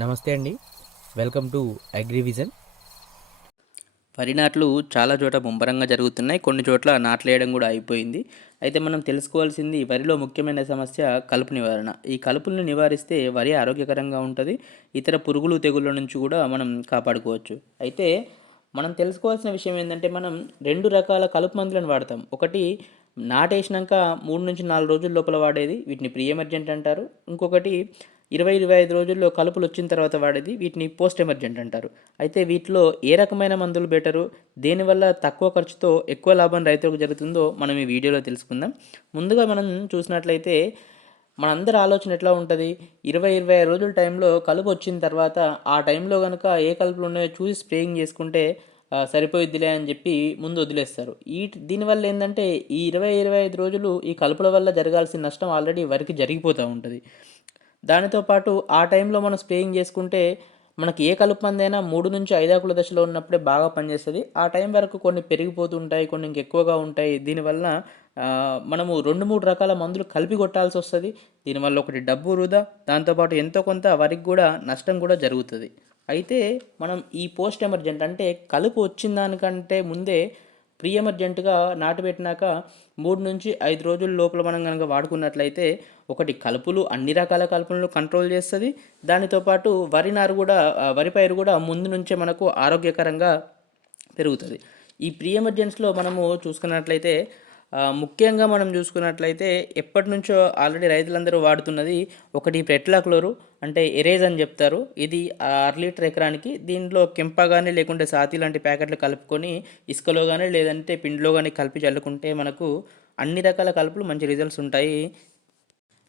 నమస్తే అండి. Welcome to Agrivision. వరి నాట్లు చాలా చోట ముమ్మరంగా జరుగుతున్నాయి. కొన్ని చోట్ల నాట్లేయడం కూడా అయిపోయింది. అయితే మనం తెలుసుకోవాల్సింది వరిలో ముఖ్యమైన సమస్య కలుపు నివారణ. ఈ కలుపులను నివారిస్తే వరి ఆరోగ్యకరంగా ఉంటది. ఇతర పురుగులు, తెగుళ్ళ నుంచి కూడా మనం కాపాడుకోవచ్చు. అయితే మనం తెలుసుకోవాల్సిన విషయం ఏందంటే మనం 2 రకాల కలుపు మందులను వాడతాం. ఒకటి నాటేసినంక 3-4 రోజుల లోపల వాడేది. వీటిని ప్రీ ఎమర్జెంట్ అంటారు. ఇంకొకటి 20-25 రోజుల్లో కలుపులొచ్చిన తర్వాత వాడేది. వీటిని పోస్ట్ ఎమర్జెంట్ అంటారు. అయితే వీటిలో ఏ రకమైన మందులు బెటరు? దేనివల్ల తక్కువ ఖర్చుతో ఎక్కువ లాభం రైతులకు జరుగుతుందో మనం ఈ వీడియోలో తెలుసుకుందాం. ముందుగా మనం చూసినట్లయితే మనందరి ఆలోచన ఎట్లా ఉంటది? 20-25 రోజుల టైంలో కలుపొచ్చిన తర్వాత ఆ టైంలో గనుక ఏ కలుపులున్నాయో చూసి స్ప్రేయింగ్ చేసుకుంటే సరిపోయిద్దిలే అని జెప్పి ముందు వదిలేస్తారు. దీనివల్ల ఏందంటే ఈ 20-25 రోజులు ఈ కలుపుల వల్ల జరగాల్సిన నష్టం ఆల్రెడీ వరికి జరిగిపోతా ఉంటది. దానితో పాటు ఆ టైంలో మనం స్ప్రేయింగ్ చేసుకుంటే మనకి ఏ కలుపు మందైనా 3-5 ఆకుల దశలో ఉన్నప్పుడే బాగా పనిచేస్తది. ఆ టైం వరకు కొన్ని పెరిగిపోతుంటాయి. కొన్ని ఇంకెక్కువగా ఉంటాయి. దీనివల్ల మనము 2, 3 రకాల మందులు కలిపి కొట్టాల్సొస్తది. దీనివల్ల ఒకటి డబ్బు వృధా. దాంతో పాటు ఎంతో కొంత వరికి గూడా నష్టం గూడా జరుగుతది. అయితే మనం ఈ పోస్ట్ ఎమర్జెంట్ అంటే కలుపు వచ్చిన దానికంటే ముందే ప్రీ ఎమర్జెంట్‌గా నాటుబెట్టినాక 3-5 రోజుల లోపల మనం గనక వాడుకున్నట్లయితే ఒకటి కలుపులు అన్ని రకాల కలుపులను కంట్రోల్ చేస్తది. దానితో పాటు వరి నారు గూడా వరి పైరు గూడా ముందు నుంచే మనకు ఆరోగ్యకరంగా పెరుగుతది. ఈ ప్రీ ఎమర్జెన్స్‌లో మనము చూసుకున్నట్లయితే ముఖ్యంగా మనం చూసుకున్నట్లయితే ఎప్పటినుంచో ఆల్రెడీ రైతులందరూ వాడుతున్నది ఒకటి పెట్లాక్లోరు అంటే ఎరేజ్ అని చెప్తారు. ఇది 1/2 లీటర్ ఎకరానికి. దీంట్లో కెంప గాని లేకుంటే సాతి లాంటి ప్యాకెట్లు కలుపుకొని ఇసుకలో గాని లేదంటే పిండిలో గాని కలిపి చల్లుకుంటే మనకు అన్ని రకాల కలుపులు మంచి రిజల్ట్స్ ఉంటాయి.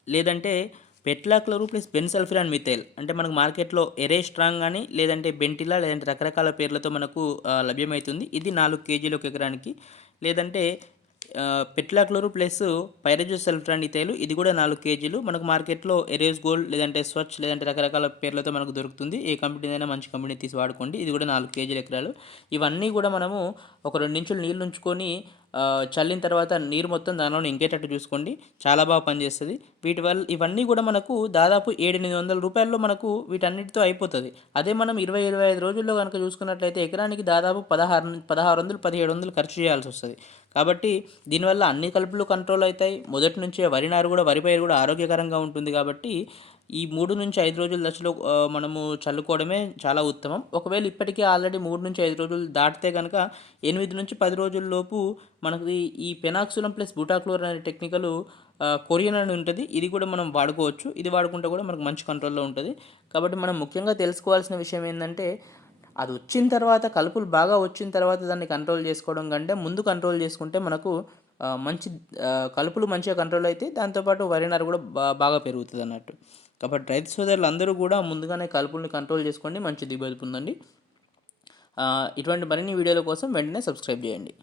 లేదంటే పెట్లాక్లోరు ప్లస్ బెన్సల్ఫిరాన్ మిథైల్ అంటే మనకు మార్కెట్‌లో ఎరే స్ట్రాంగ్ గాని లేదంటే బెంటిలా లేదంటే రకరకాల పేర్లతో మనకు లభ్యమైతుంది. ఇది 4 కేజీలు ఒక ఎకరానికి. లేదంటే పెట్లాక్లోరు ప్లస్ పైరజోసల్ఫ్రాన్ ఇథైల్ ఇది కూడా 4 కేజీలు. మనకు మార్కెట్‌లో ఎరేస్ గోల్డ్ లేదంటే స్వచ్ లేదంటే రకరకాల పేర్లతో మనకు దొరుకుతుంది. ఏ కంపెనీదైనా మంచి కంపెనీ తీసి వాడుకోండి. ఇది కూడా 4 కేజీల ఎకరాలు. ఇవన్నీ కూడా మనము ఒక 2 ఇంచులు నీళ్లు ఉంచుకొని చల్లిన తర్వాత నీరు మొత్తం దానిలోనే ఇంకేటట్టు చూసుకోండి. చాలా బాగా పనిచేస్తది. వీటి వల్ల ఇవన్నీ కూడా మనకు దాదాపు 700-800 రూపాయల్లో మనకు వీటన్నిటితో అయిపోతది. అదే మనం 20-25 రోజుల్లో గనుక చూసుకున్నట్లయితే ఎకరానికి దాదాపు 1600-1700 ఖర్చు చేయాల్సొస్తది. కాబట్టి దీనివల్ల అన్ని కలుపులు కంట్రోల్ అవుతాయి. మొదటి నుంచే వరి నారు కూడా వరి పైరు కూడా ఆరోగ్యకరంగా ఉంటుంది కాబట్టి ఈ 3-5 రోజుల దశలో మనము చల్లుకోవడమే చాలా ఉత్తమం. ఒకవేళ ఇప్పటికే ఆల్రెడీ 3-5 రోజులు దాటితే గనక 8-10 రోజుల్లోపు మనకి ఈ పెనాక్సులం ప్లస్ బుటాక్లోర్ అనే టెక్నికల్ కొరియన్ అని ఉంటది. ఇది కూడా మనం వాడుకోవచ్చు. ఇది వాడుకుంటే కూడా మనకు మంచి కంట్రోల్‌లో ఉంటది. కాబట్టి మనం ముఖ్యంగా తెలుసుకోవాల్సిన విషయం ఏందంటే అది వచ్చిన తర్వాత కలుపులు బాగా వచ్చిన తర్వాత దాన్ని కంట్రోల్ చేసుకోవడం కంటే ముందు కంట్రోల్ చేసుకుంటే మనకు మంచి కలుపులు మంచిగా కంట్రోల్ అయితే దాంతో పాటు వరి నారు కూడా బాగా పెరుగుతదన్నట్టు. కాబట్టి రైతు సోదరులందరూ కూడా ముందుగానే కలుపుల్ని కంట్రోల్ చేసుకోండి. మంచి దిగుబడి పొందండి. ఇటువంటి మరిన్ని వీడియోల కోసం వెంటనే సబ్స్క్రైబ్ చేయండి.